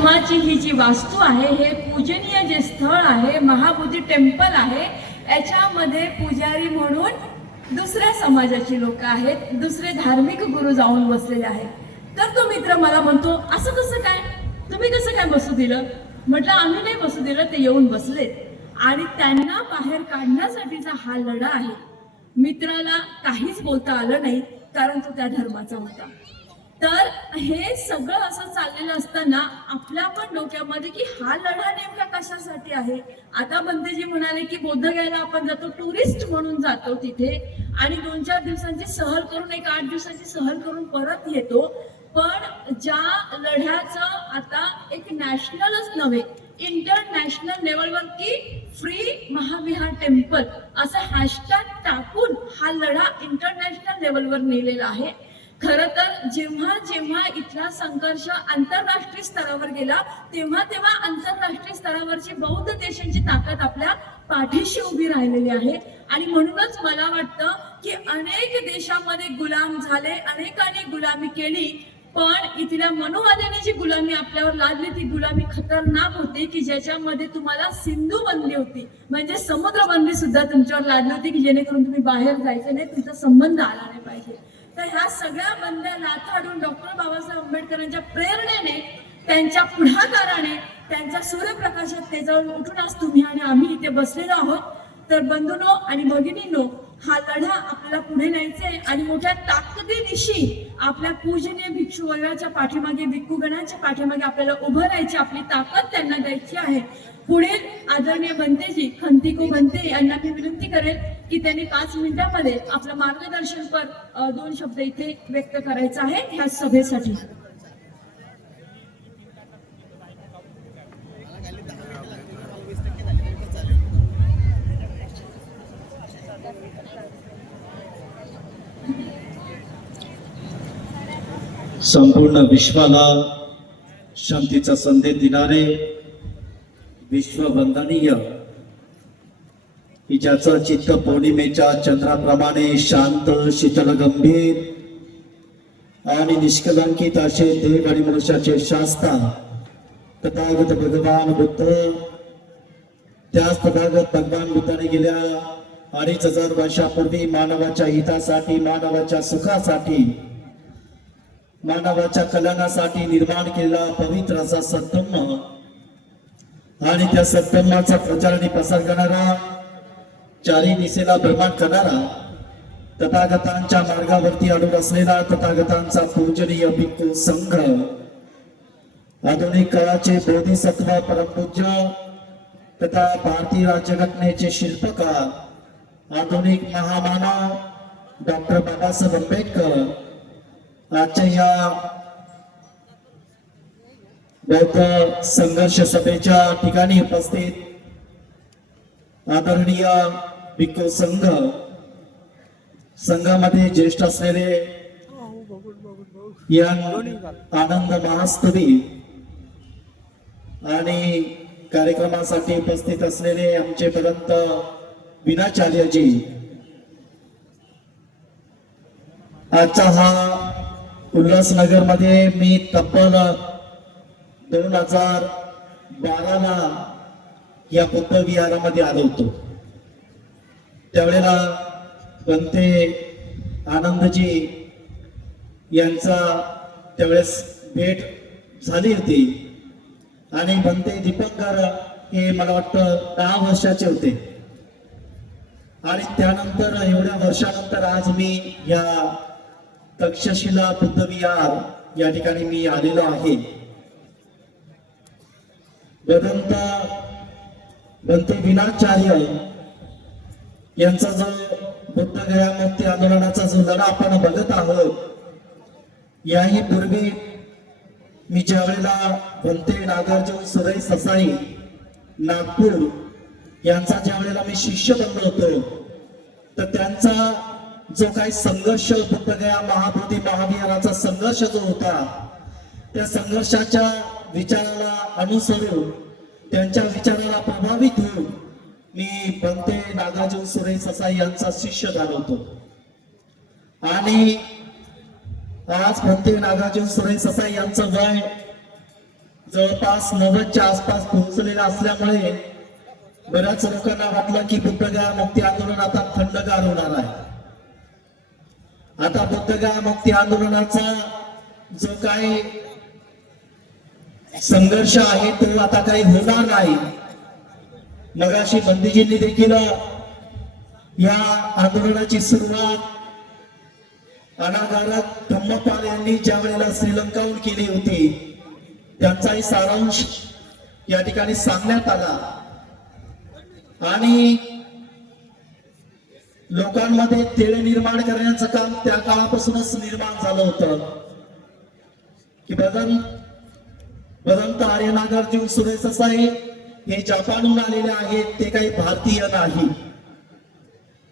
धर्माची ही जी वास्तू आहे हे पूजनीय जे स्थळ आहे महाबोधी टेम्पल आहे याच्यामध्ये पुजारी म्हणून दुसऱ्या समाजाची लोक आहेत दुसरे धार्मिक गुरु जाऊन बसलेले आहेत. तर तो मित्र मला म्हणतो असं कसं काय? तुम्ही कसं काय बसू दिलं? म्हटलं आम्ही नाही बसू दिलं ते येऊन बसलेत. आणि त्यांना बाहेर काढण्यासाठीचा हा लढा आहे. मित्राला काहीच बोलता आलं नाही कारण तो त्या धर्माचा होता. तर हे सगळं असं चाललेलं असताना आपल्या पण डोक्यामध्ये की हा लढा नेमका कशासाठी आहे? आता बंदेजी म्हणाले की बौद्ध घ्यायला आपण जातो टुरिस्ट म्हणून जातो तिथे. आणि दोन चार दिवसांची सहल करून एक आठ दिवसांची सहल करून परत येतो. पण ज्या लढ्याचं आता एक नॅशनलच नव्हे इंटरनॅशनल लेवलवरती फ्री महाविहार टेम्पल असं हॅशटॅग टाकून हा लढा इंटरनॅशनल लेवलवर नेलेला आहे. खर तर जेव्हा जेव्हा इथला संघर्ष आंतरराष्ट्रीय स्तरावर गेला तेव्हा तेव्हा आंतरराष्ट्रीय स्तरावरची बौद्ध देशांची ताकद आपल्या पाठीशी उभी राहिलेली आहे. आणि म्हणूनच मला वाटतं की अनेक देशामध्ये गुलाम झाले अनेकांनी गुलामी केली पण इथल्या मनोवाद्याने जी गुलामी आपल्यावर लादली ती गुलामी खतरनाक होती की ज्याच्यामध्ये तुम्हाला सिंधू बनली होती. म्हणजे समुद्र बनली सुद्धा तुमच्यावर लादली होती की जेणेकरून तुम्ही बाहेर जायचं नाही तुमचा संबंध आला नाही पाहिजे. तर ह्या सगळ्या बंद्या हाडून डॉक्टर बाबासाहेब आंबेडकरांच्या प्रेरणेने त्यांच्या पुढाकाराने त्यांच्या सूर्यप्रकाशात त्याच्यावर उठून आज तुम्ही आणि आम्ही इथे बसलेलो आहोत. तर बंधूनो आणि भगिनींनो हा लढा आपल्याला पुढे न्यायचा आहे आणि मोठ्या ताकदीनिशी आपल्या पूजनीय भिक्षू वर्गाच्या पाठीमागे भिक्खूगणाच्या पाठीमागे आपल्याला उभं राहायची आपली ताकद त्यांना द्यायची आहे. पुढे आदरणीय बनतेजी खंतिको बनते यांना मी विनंती करेल की त्यांनी पाच मिनिटांमध्ये आपलं मार्गदर्शनपर दोन शब्द इथे व्यक्त करायचं आहे ह्या सभेसाठी. संपूर्ण विश्वाला शांतीचा संदेश देणारे विश्ववंदनीय. की ज्याचं चित्त पौर्णिमेच्या चंद्राप्रमाणे शांत शीतल गंभीर आणि निष्कलंकित असे देव आणि मनुष्याचे शास्ता तथागत भगवान बुद्ध त्याच तथागत भगवान बुद्धाने गेल्या. अडीच हजार वर्षापूर्वी मानवाच्या हितासाठी मानवाच्या सुखासाठी मानवाच्या कल्याणासाठी निर्माण केलेला पवित्र असा सत्तम आणि त्या सत्तमाचा प्रचार आणि प्रसार करणारा चारी दिशेला भ्रमण करणारा तथागतांच्या मार्गावरती अडून असलेला तथागतांचा पूजनीय भिक्खू संघ. आधुनिक काळाचे बोधिसत्व परमपूज्य तथा भारतीय राज्यघटनेचे शिल्पकार आधुनिक महामानव डॉक्टर बाबासाहेब आंबेडकर आजच्या या बौद्ध संघर्ष सभेच्या ठिकाणी उपस्थित आदरणीय भिक्खू संघ संघामध्ये ज्येष्ठ असलेले आनंद महास्तवी आणि कार्यक्रमासाठी उपस्थित असलेले आमचे पर्यंत विनाचार्यजी आजचा हा उल्हासनगरमध्ये मी तब्बल दोन हजार बाराला या बुद्ध विहारामध्ये आलो होतो. त्यावेळेला बनते आनंदजी यांचा त्यावेळेस भेट झाली होती. आणि बनते दीपंकर हे मला वाटतं दहा वर्षाचे होते. आणि त्यानंतर एवढ्या वर्षानंतर आज मी या तक्षशिला बुद्ध विहार या ठिकाणी मी आलेलो आहे. बदंत बनते विनाचार्य यांचा जो बुद्ध आंदोलनाचा जो लढा आपण बघत आहोत याही पूर्वी मी ज्या वेळेला बनते नागार्जुन सदै ससाई नागपूर यांचा ज्या वेळेला मी शिष्य बनलो होतो तर त्यांचा जो काही संघर्ष बुद्धगया महाबोधी महाविहाराचा संघर्ष जो होता त्या संघर्षाच्या विचाराला अनुसरून त्यांच्या विचाराला प्रभावित होऊन मी बनते नागार्जुन सुरेश ससाई यांचा शिष्य झालो होतो. आणि आज बनते नागार्जुन सुरेश ससाई यांचं वय जवळपास नव्वदच्या आसपास पोहोचलेलं असल्यामुळे बऱ्याच लोकांना वाटलं की बुद्धगया मुक्ती आंदोलन आता थंडगार होणार आहे. आता बुद्धगया मुक्ती आंदोलनाचा जो काही संघर्ष आहे तो आता काही होणार नाही. मगाशी बंदीजींनी देखील या आंदोलनाची सुरुवात अनागारात धम्मपाल यांनी ज्या वेळेला श्रीलंकाहून केली होती त्यांचाही सारांश या ठिकाणी सांगण्यात आला. आणि लोकांमध्ये तेळ निर्माण करण्याचं काम त्या काळापासूनच निर्माण झालं होतं. की बदन बदंत आर्य नागार्जुन सुरेश साई हे जपानहून आलेले आहेत ते काही भारतीय नाही.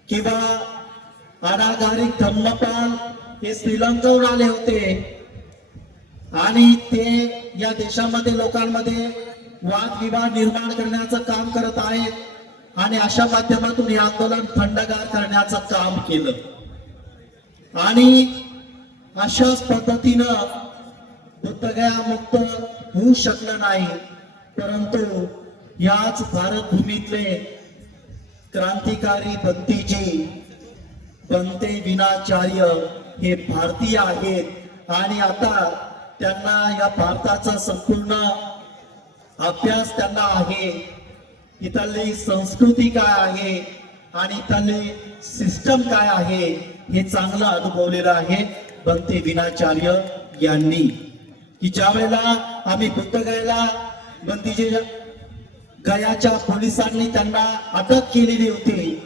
किंवा अनागारिक धम्मपाल हे श्रीलंकाहून आले होते. आणि ते या देशामध्ये लोकांमध्ये वादविवाद निर्माण करण्याचं काम करत आहेत. आणि अशा माध्यमातून हे आंदोलन थंडगार करण्याचं काम केलं. आणि अशाच पद्धतीनं बुद्धगया मुक्त होऊ शकलं नाही परंतु याच भारत भूमीतले क्रांतिकारी बंतीजी बनते विनाचार्य हे भारतीय आहेत. आणि आता त्यांना या भारताचा संपूर्ण अभ्यास त्यांना आहे. इथली संस्कृती काय आहे आणि इथली सिस्टम काय आहे हे चांगलं अनुभवलेलं आहे बंते विनाचार्य यांनी. की ज्या वेळेला आम्ही बुद्धगयाला बंदीचे गयाच्या पोलिसांनी त्यांना अटक केलेली होती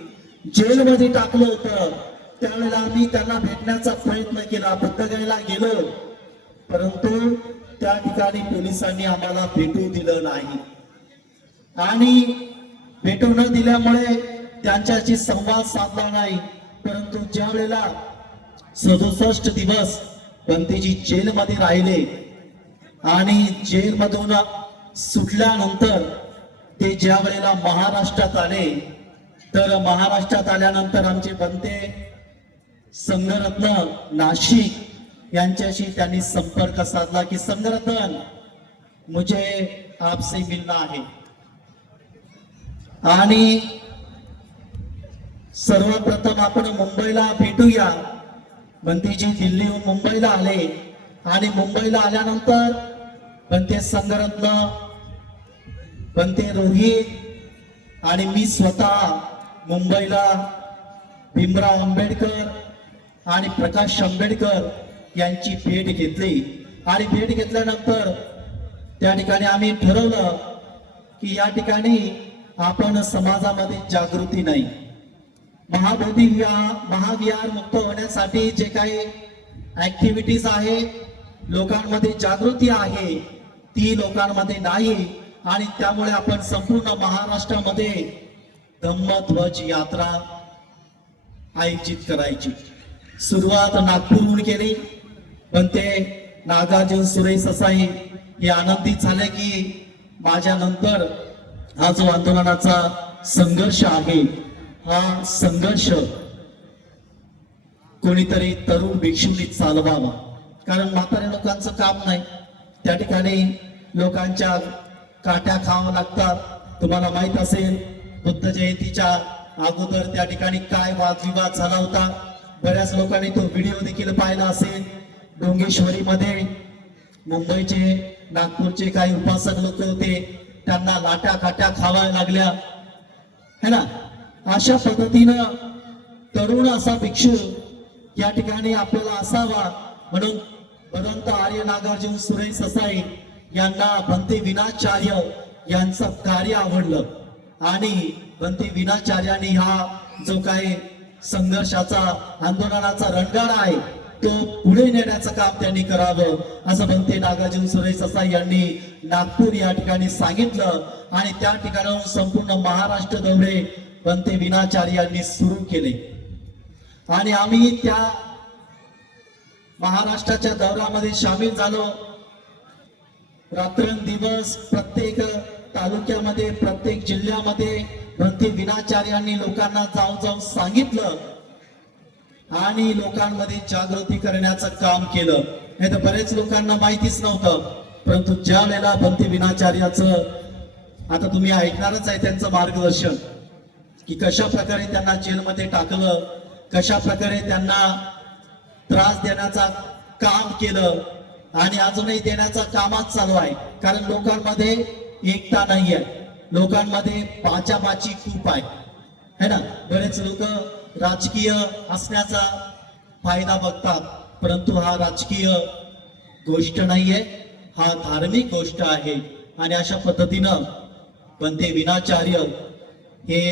जेलमध्ये टाकलं होतं त्यावेळेला आम्ही त्यांना भेटण्याचा प्रयत्न केला बुद्धगयाला गेलो. परंतु त्या ठिकाणी पोलिसांनी आम्हाला भेटू दिलं नाही. आणि भेटू न दिल्यामुळे त्यांच्याशी संवाद साधला नाही. परंतु ज्या वेळेला सदुसष्ट दिवस बंतेजी जेलमध्ये राहिले आणि जेलमधून सुटल्यानंतर ते ज्या वेळेला महाराष्ट्रात आले तर महाराष्ट्रात आल्यानंतर आमचे बनते संघरत्न नाशिक यांच्याशी त्यांनी संपर्क साधला की संघरत्न मुझे आपसे मिलना आहे आणि सर्वप्रथम आपण मुंबईला भेटूया. बंतीजी दिल्लीहून मुंबईला आले. आणि मुंबईला आल्यानंतर बंते संघरत्न बंते रोहित आणि मी स्वतः मुंबईला भीमराव आंबेडकर आणि प्रकाश आंबेडकर यांची भेट घेतली. आणि भेट घेतल्यानंतर त्या ठिकाणी आम्ही ठरवलं की या ठिकाणी आपण समाजामध्ये जागृती नाही. महाबोधी महाविहार मुक्त होण्यासाठी जे काही ऍक्टिव्हिटीज आहे लोकांमध्ये जागृती आहे ती लोकांमध्ये नाही आणि त्यामुळे आपण संपूर्ण महाराष्ट्रामध्ये धम्मध्वज यात्रा आयोजित करायची. सुरुवात नागपूरहून केली पण ते नागार्जुन सुरेश ससाई हे आनंदित झाले की माझ्या नंतर हा जो आंदोलनाचा संघर्ष आहे. हा संघर्ष कोणीतरी तरुण भिक्षूंनी चालवावा. कारण म्हाताऱ्या लोकांचं काम नाही. त्या ठिकाणी लोकांच्या काट्या खावा लागतात. तुम्हाला माहीत असेल बुद्ध जयंतीच्या अगोदर त्या ठिकाणी काय वादविवाद झाला होता. बऱ्याच लोकांनी तो व्हिडिओ देखील पाहिला असेल. डोंगेश्वरीमध्ये मुंबईचे नागपूरचे काही उपासक लोक होते. त्यांना लाट्या काट्या खावायला लागल्या. है ना? अशा पद्धतीनं तरुण असा भिक्षू या ठिकाणी आपल्याला असावा. म्हणून भदंत आर्य नागार्जुन सुरेश ससाई यांना भंते विनाचार्य यांचं कार्य आवडलं. आणि भंते विनाचार्याने हा जो काही संघर्षाचा आंदोलनाचा रणगाडा आहे तो पुढे नेण्याचं काम त्यांनी करावं असं बनते नागार्जुन सुरेश ससाई यांनी नागपूर या ठिकाणी सांगितलं. आणि त्या ठिकाणाहून संपूर्ण महाराष्ट्र दौरे बनते विनाचार्यांनी सुरू केले. आणि आम्ही त्या महाराष्ट्राच्या दौऱ्यामध्ये सामील झालो. रात्रंदिवस प्रत्येक तालुक्यामध्ये प्रत्येक जिल्ह्यामध्ये भंती विनाचार्यांनी लोकांना जाऊन जाऊन सांगितलं. आणि लोकांमध्ये जागृती करण्याचं काम केलं. नाही तर बरेच लोकांना माहितीच नव्हतं. परंतु ज्या वेळेला पंथी विनाचार्याचं आता तुम्ही ऐकणारच आहे त्यांचं मार्गदर्शन की कशा प्रकारे त्यांना जेलमध्ये टाकलं कशा प्रकारे त्यांना त्रास देण्याचा काम केलं आणि अजूनही देण्याचा कामच चालू आहे. कारण लोकांमध्ये एकता नाही आहे लोकांमध्ये पाचापाची खूप आहे. है ना? बरेच लोक राजकीय असण्याचा फायदा बघतात परंतु हा राजकीय गोष्ट नाहीये. हा धार्मिक गोष्ट आहे. आणि अशा पद्धतीनं बनते विनाचार्य हे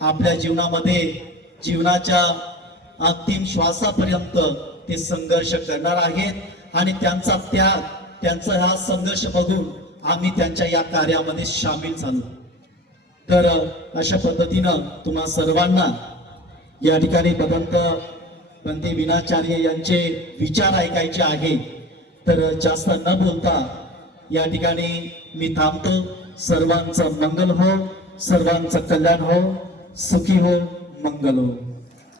आपल्या जीवनामध्ये जीवनाच्या अंतिम श्वासापर्यंत ते संघर्ष करणार आहेत. आणि त्यांचा त्याग त्यांचा हा संघर्ष बघून आम्ही त्यांच्या या कार्यामध्ये सामील झालो. तर अशा पद्धतीनं तुम्हा सर्वांना या ठिकाणी भगवंत पंते विनाचार्य यांचे विचार ऐकायचे आहे. तर जास्त न बोलता या ठिकाणी मी थांबतो. सर्वांचं मंगल हो सर्वांचं कल्याण हो सुखी हो मंगल हो.